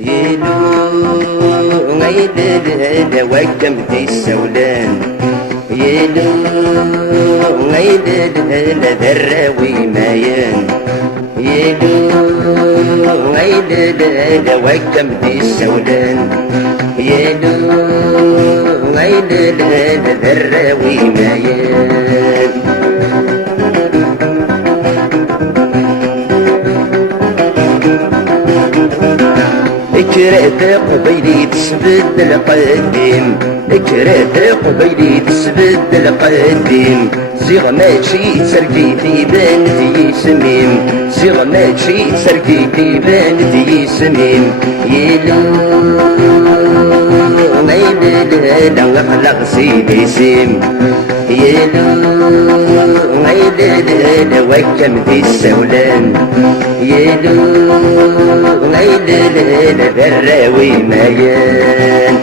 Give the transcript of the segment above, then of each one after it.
يلو غيدد وكم في السولان يلو غيدد ذراوي مايان يلو غيدد وكم في السولان يلو غيدد ذراوي مايان كرهت قبيلي تسبد القديم كرهت قبيلي تسبد القديم زيغ ماشي تسرقيتي بنتي سميم زيغ ماشي تسرقيتي بنتي سميم يلو غيدد وخلق سيدي سيم يلو غيدد وكم في السولان يلو غيدد ذراوي مايان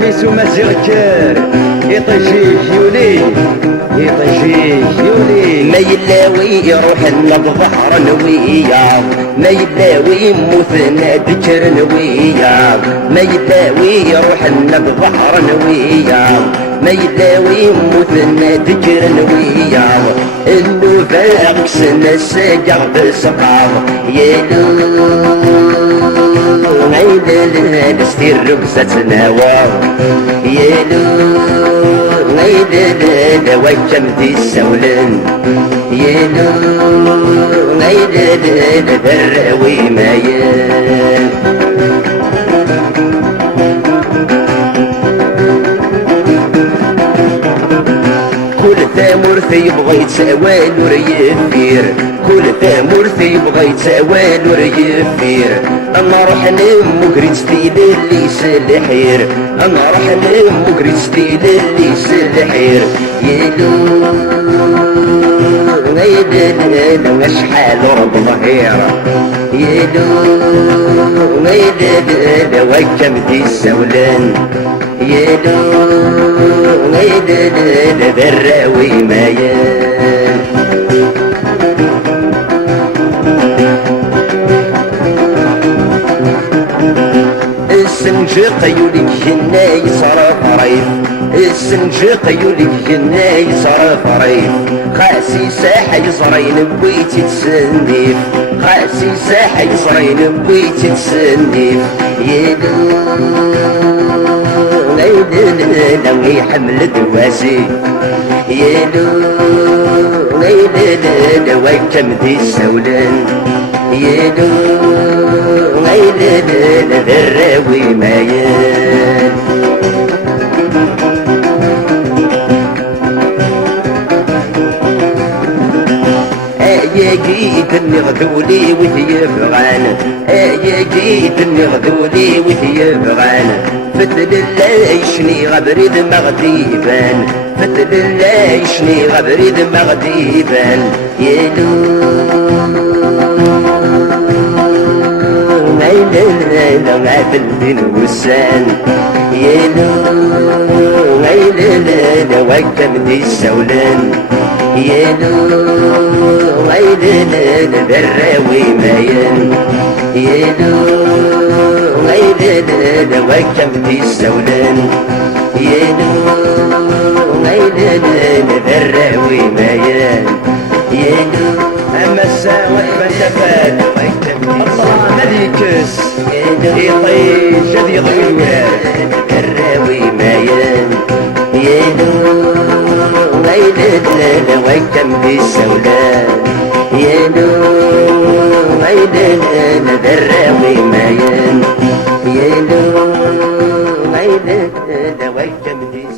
ميسو مزيغكر يطجيج يولي يطجيج يولي ما يلاوي يروح البحر نويا ما يلاوي موثنا ذكر نويا ما يلاوي يروح البحر نويا ما يلاوي موثنا ذكر نويا انو فاق سنة ساقع بسقاط يلو غيدد دستير رقصة نوار يلو غيدد وكم في السولان يلو غيدد ذراوي مايان كل ثامر في بغيت سوال وريفير كل ثامر في بغيت سوال وريفير انا روح نم وقريت ستيل اللي سلحير انا روح نم وقريت ستيل اللي سلحير يلو غيدد وشحال رب ظهير يلو غيدد وكم في السولان يلو غيدد ذراوي مايان السنجق يوليك جناي صرف ريف السنجق يوليك جناي صرف ريف خاسي ساحة يصرين بويتي تسنديف خاسي ساحة يصرين بويتي تسنديف يلو غيدد لو يحمل دواسي يلو غيدد وكم ذي السولان يلو غيدد ذراوي مايان يا جيت النغذولي وهي بغان يا جيت النغذولي وهي بغان فتل الله يشني غبريد مغديبان فتل الله يشني غبريد مغديبان يلو غيلنا غافل الدين والسان يلو غيلنا وكم ذي السولان يلو غيدد ذراوي مايان يلو غيدد وكم في السولان يلو غيدد ذراوي مايان يلو اما الساعة فانتفاد الله مليكس يطيش جدي يضوي ذراوي مايان يلو غيدد وكم في السولان يلو غيدد ذراوي مايان يلو غيدد وكم في